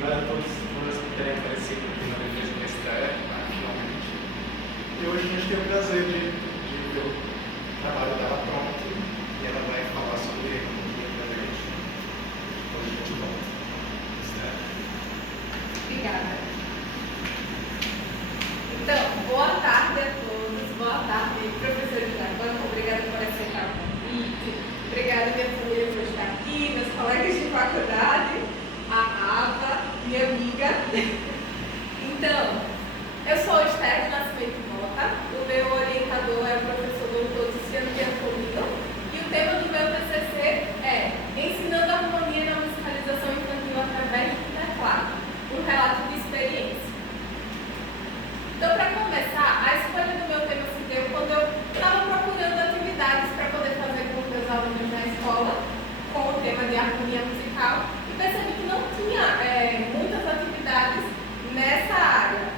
a todas que terem aparecido aqui na Defesa da Estreia, finalmente. E hoje a gente tem o prazer de ver o trabalho dela pronto e ela vai falar sobre economia para a gente. Depois a gente volta. Obrigada. Então, boa tarde a todos, boa tarde, professor de banco, obrigada por aceitar o convite, obrigada minha família por estar aqui, meus colegas de faculdade, a Ava, minha amiga. Então, eu sou Esther de Nascimento Mota, o meu orientador é o professor doutor Tiziano Biancolino, e o tema do meu TCC é Ensinando a Harmonia na Musicalização Infantil através do teclado, um relato de experiência. Então, para começar, a escolha do meu tema se deu quando eu estava procurando atividades para poder fazer com os meus alunos na escola, com o tema de harmonia musical, e percebi que não tinha muitas atividades nessa área.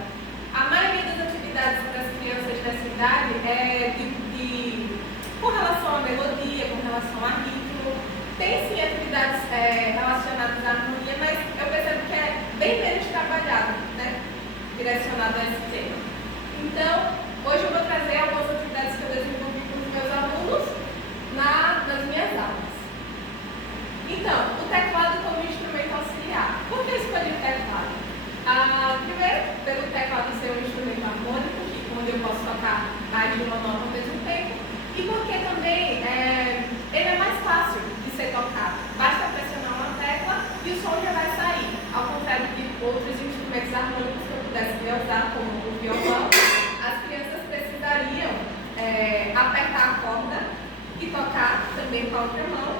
A maioria das atividades para as crianças dessa idade é com relação à melodia, com relação a ritmo. Tem sim atividades relacionadas à harmonia, mas eu percebo que é bem menos trabalhado, né? Direcionado a esse tema. Então, hoje eu vou trazer algumas atividades que eu desenvolvi com os meus alunos nas minhas aulas. Então, o teclado como instrumento auxiliar. Por que eu escolhi o teclado? Primeiro, pelo teclado ser um instrumento harmônico, onde eu posso tocar mais de uma nota ao mesmo tempo, e porque também ele é mais fácil de ser tocado. Basta pressionar uma tecla e o som já vai sair, ao contrário de outros instrumentos harmônicos que eu pudesse usar, como o violão. As crianças precisariam apertar a corda e tocar também com a outra mão.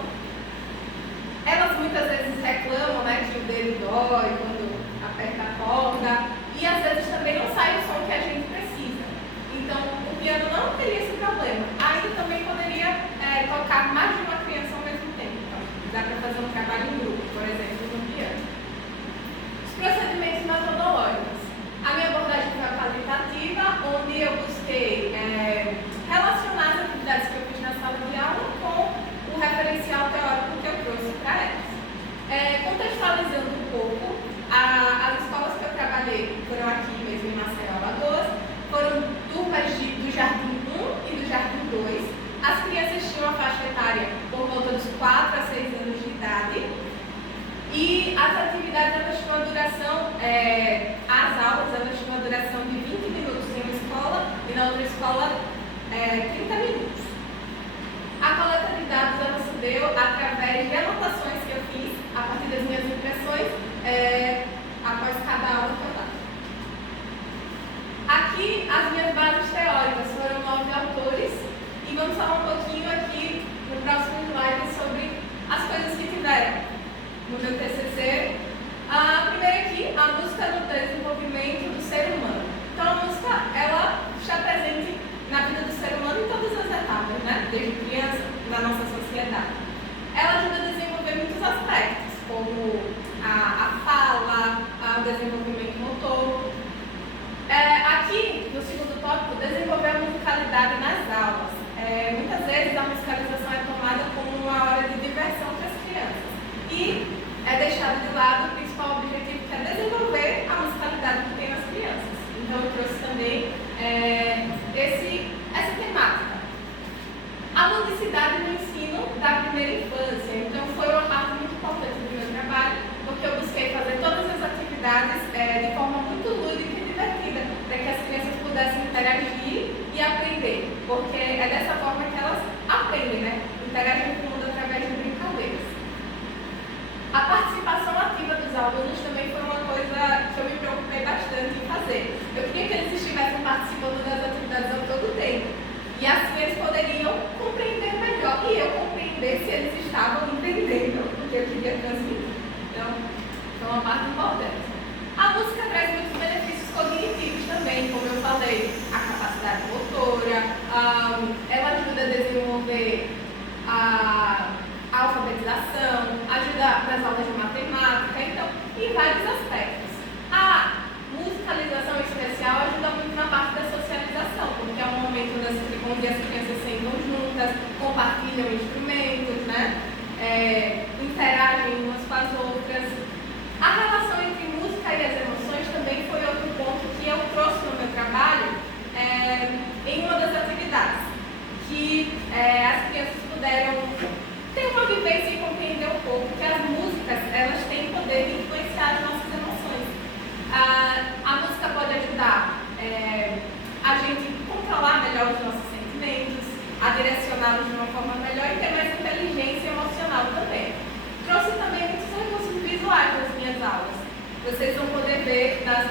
Elas muitas vezes reclamam, né, que o dedo dói quando aperta a corda, e às vezes também não sai o som que a gente precisa. Então, o piano não teria esse problema. Ainda também poderia tocar mais de uma criança ao mesmo tempo. Então, dá para fazer um trabalho em grupo, por exemplo, no piano. Os procedimentos metodológicos. A minha abordagem foi qualitativa, onde eu busquei relacionar as atividades que eu fiz na sala de aula com o referencial teórico que eu trouxe para elas. Contextualizando um pouco, as escolas que eu trabalhei foram aqui mesmo em Maceió, Alagoas, foram turmas do Jardim 1 e do Jardim 2. As crianças tinham a faixa etária por volta dos 4 a 6 anos de idade. E as atividades, elas tinham a duração, as aulas, elas tinham a duração de 20 minutos em uma escola e na outra escola 30 minutos. A coleta de dados, ela se deu através de anotações que eu fiz a partir das minhas impressões após cada aula que eu dava. Aqui, as minhas bases teóricas foram 9 autores e vamos falar um pouquinho aqui no próximo slide sobre as coisas que tiveram no meu TCC. Primeiro aqui, a música no desenvolvimento do ser humano. Então, a música, ela está presente na vida do ser humano em todas as etapas, né? Desde criança, na nossa sociedade. Ela ajuda a desenvolver muitos aspectos, como a fala, o desenvolvimento motor. Aqui, no segundo tópico, desenvolver a musicalidade nas aulas. Muitas vezes a musicalização é tomada como uma hora de diversão para as crianças. E é deixado de lado o principal objetivo, que é desenvolver a musicalidade que tem nas crianças. Então, eu trouxe também essa temática. A ludicidade no ensino da primeira infância. Então, foi uma parte muito importante do meu trabalho, porque eu busquei fazer todas as atividades de forma muito lúdica e divertida, para que as crianças pudessem interagir e aprender, porque é dessa forma que elas aprendem, né? Interagem com o mundo através de brincadeiras. A participação ativa dos alunos também foi uma coisa que eu me preocupei bastante em fazer. Eu queria que eles estivessem participando das atividades ao todo tempo. E assim eles poderiam compreender melhor. E eu compreender se eles estavam entendendo o que eu queria transmitir. Então, foi uma parte importante. A música traz muitos benefícios cognitivos também, como eu falei. A capacidade motora, ela ajuda a desenvolver a alfabetização, ajuda nas aulas de matemática, então, em vários aspectos. A musicalização especial ajuda muito na parte da socialização, porque é um momento onde as crianças sentam juntas, compartilham instrumentos, né? Interagem umas com as outras. A relação entre vocês vão poder ver nas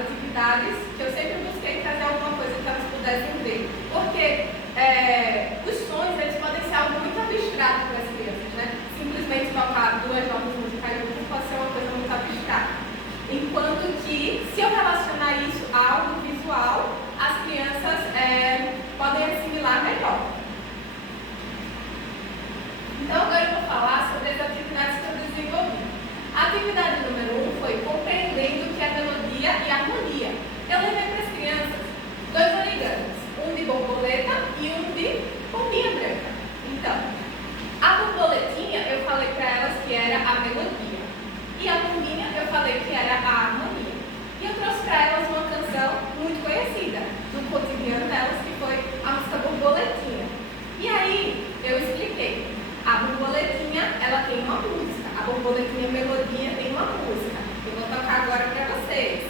atividades que eu sempre busquei trazer alguma coisa que elas pudessem ver. Porque os sons, eles podem ser algo muito abstrato para as crianças, né? Simplesmente tocar duas notas musicais juntas pode ser uma coisa muito abstrata. Enquanto que, se eu relacionar isso a algo visual, as crianças podem assimilar melhor. Então, agora eu vou falar sobre as atividades que eu desenvolvi. A atividade número 1 foi compreendendo o que é melodia e harmonia. Eu levei para as crianças 2 origamis, um de borboleta e um de pombinha branca. Então, a borboletinha eu falei para elas que era a melodia e a pombinha eu falei que era a harmonia. E eu trouxe para elas uma canção muito conhecida do cotidiano delas, que foi a música Borboletinha. E aí eu expliquei. A borboletinha, ela tem uma música. A borboletinha melodia tem uma música. Eu vou tocar agora para vocês.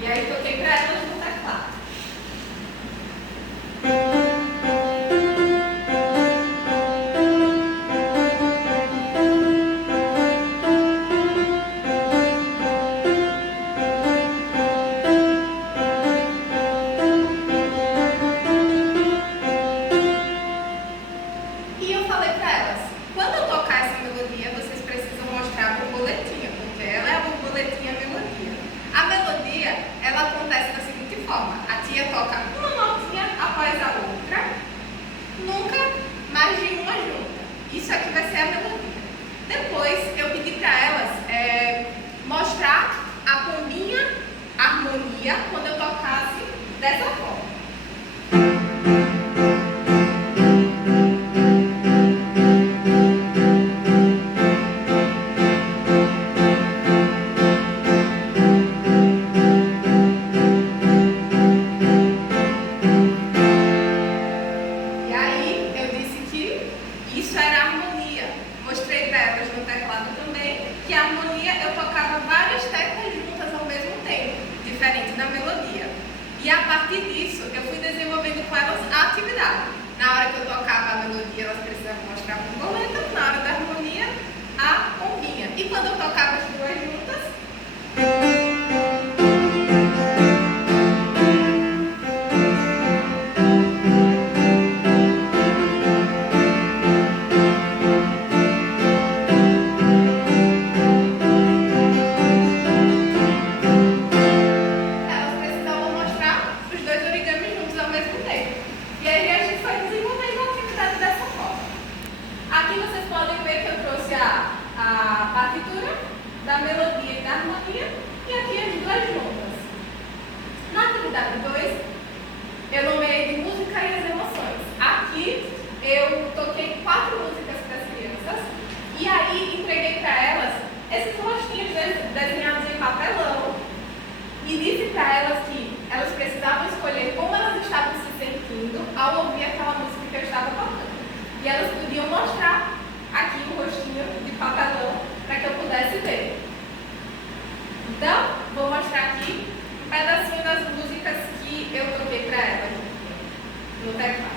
E aí toquei para elas no teclado. E eu falei para elas, quando eu tocar essa melodia, vocês precisam mostrar a borboletinha, porque ela é a borboletinha melodia. A melodia, ela acontece da seguinte forma: a tia toca uma notinha após a outra, nunca mais de uma junta. Isso aqui vai ser a melodia. Depois, eu pedi para elas mostrar a pombinha harmonia quando eu tocasse dessa forma. Isso era harmonia. Mostrei para elas no teclado também que a harmonia eu tocava várias teclas juntas ao mesmo tempo, diferente da melodia. E a partir disso eu fui desenvolvendo com elas a atividade. Na hora que eu tocava a melodia, elas precisavam mostrar a borboleta, na hora da harmonia, a pombinha. E quando eu tocava as duas juntas, a partitura da melodia e da harmonia e aqui as duas juntas. Na atividade 2, eu nomeei de música e as emoções. Aqui eu toquei 4 músicas para as crianças e aí entreguei para elas esses rostinhos desenhados em papelão e disse para elas que elas precisavam escolher como elas estavam se sentindo ao ouvir aquela música que eu estava tocando. E elas podiam mostrar aqui o rostinho de papelão para que eu pudesse ver. Então, vou mostrar aqui um pedacinho das músicas que eu toquei para elas no teclado.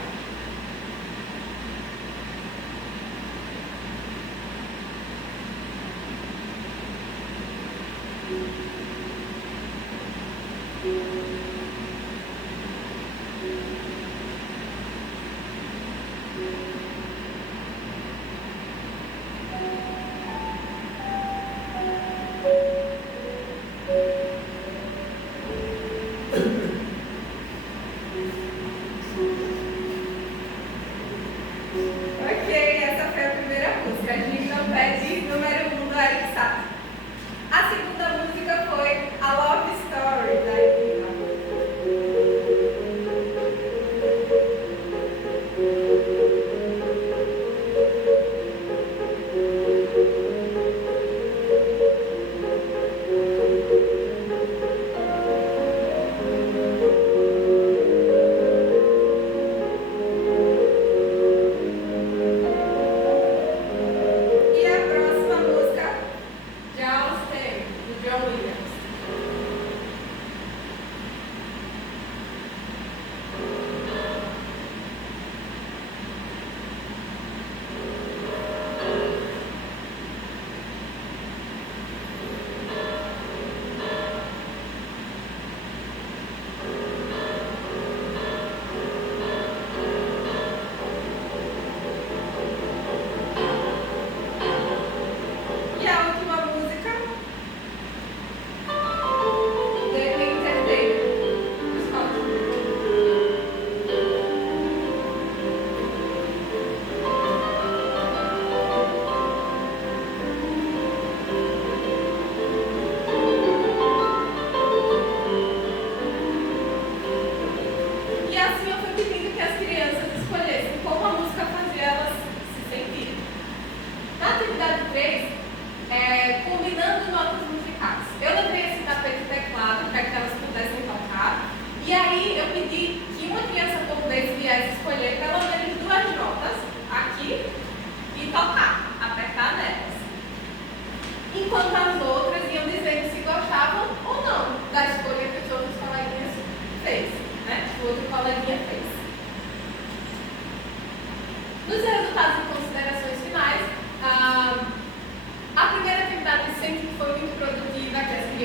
Ok, essa foi a primeira música, Ginopédia número 1 do Eric Satie. A segunda música foi A Love Story, da Ivina.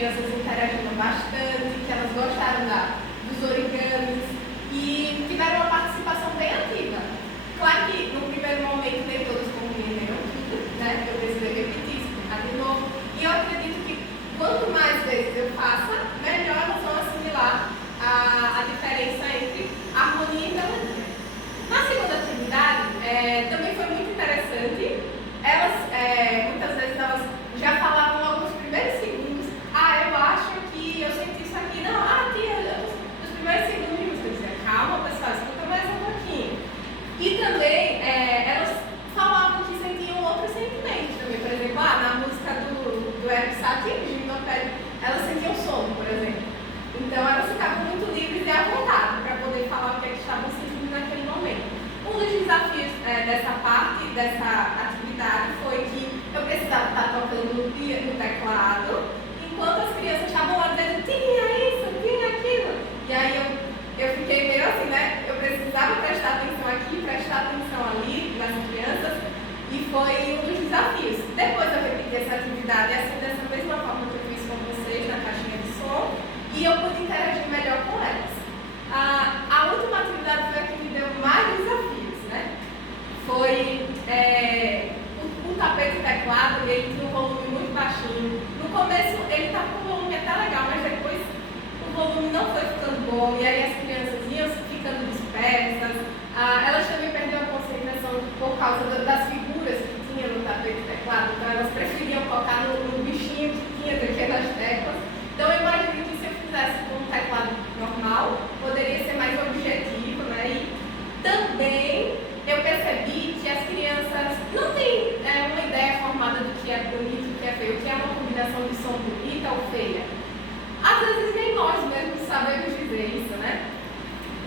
crianças interagiram bastante, que elas gostaram dos origamis e tiveram uma participação bem ativa. Claro que no primeiro momento nem todos compreenderam tudo, né? Eu precisei repetir, explicar de novo. E eu acredito que quanto mais vezes eu faça, melhor elas vão assimilar a diferença entre harmonia e melodia. Na segunda atividade, também foi muito interessante. Elas, muitas vezes, elas já falavam logo nos primeiros segundos: eu acho que eu senti isso aqui. Não, tia, nos primeiros segundos, eu dizia: calma, pessoal, escuta mais um pouquinho. E também, elas falavam que sentiam outros sentimentos também. Por exemplo, na música do Eric Satie, o Gimnopédio, elas sentiam sono, por exemplo. Então, elas ficavam muito livres e à vontade para poder falar o que estavam sentindo naquele momento. Um dos desafios dessa parte, dessa atividade, foi que eu precisava estar tocando no teclado, enquanto as crianças estavam lá dizendo: tinha isso, tinha aquilo. E aí eu fiquei meio assim, né? Eu precisava prestar atenção aqui, prestar atenção ali nas crianças, e foi um dos desafios. Depois eu repeti essa atividade assim, dessa mesma forma que eu fiz com vocês na caixinha de som, e eu pude interagir melhor com elas. A última atividade foi a que me deu mais desafios, né? Foi o tapete teclado, ele tinha um volume muito baixinho. No começo ele estava com um volume até legal, mas depois o volume não foi ficando bom, e aí as crianças iam ficando dispersas. Elas também perderam a concentração por causa das figuras que tinha no tapete teclado, então elas preferiam focar no bichinho que tinha do que nas teclas. Então eu imagino que se eu fizesse com um teclado normal, poderia ser mais objetivo, né? E também eu percebi que as crianças não têm uma ideia formada do que é bonito e o que é feio, o que é uma combinação de som bonita ou feia. Às vezes nem nós mesmos sabemos dizer isso, né?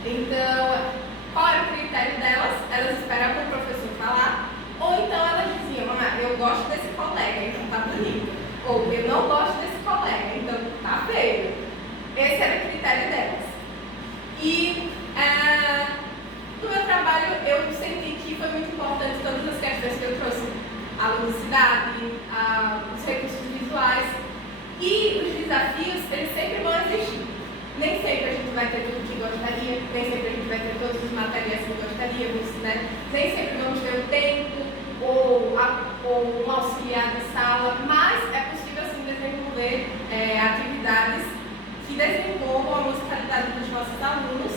Então, qual era o critério delas? Elas esperavam o professor falar, ou então elas diziam: eu gosto desse colega, então tá bonito. Ou eu não gosto desse colega, então tá feio. Esse era o critério delas. E no meu trabalho eu senti que foi muito importante todas as questões que eu trouxe: a ludicidade, os recursos visuais e os desafios, eles sempre vão existir. Nem sempre a gente vai ter tudo que gostaria, nem sempre a gente vai ter todos os materiais que gostaríamos, né? Nem sempre vamos ter o tempo ou um auxiliar de sala, mas é possível assim desenvolver atividades que desenvolvam a musicalidade dos nossos alunos